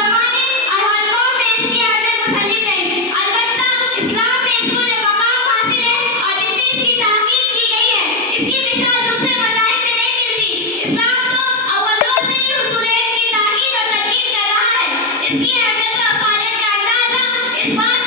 ज़माने और हलकों में इसकी अहमियत मुसल्लिम रही। अलबत्ता इस्लाम में इसको जो मकाम हासिल है और जितनी इसकी ताकीद की गई है, इसकी मिसाल दूसरे मज़ाहिब में नहीं मिलती। इस्लाम तो अव्वलों से ही हुसूल इल्म की ताकीद और तलकीन कर रहा है। इसकी अहमियत और अफालियत का अंदाज़ा इस बात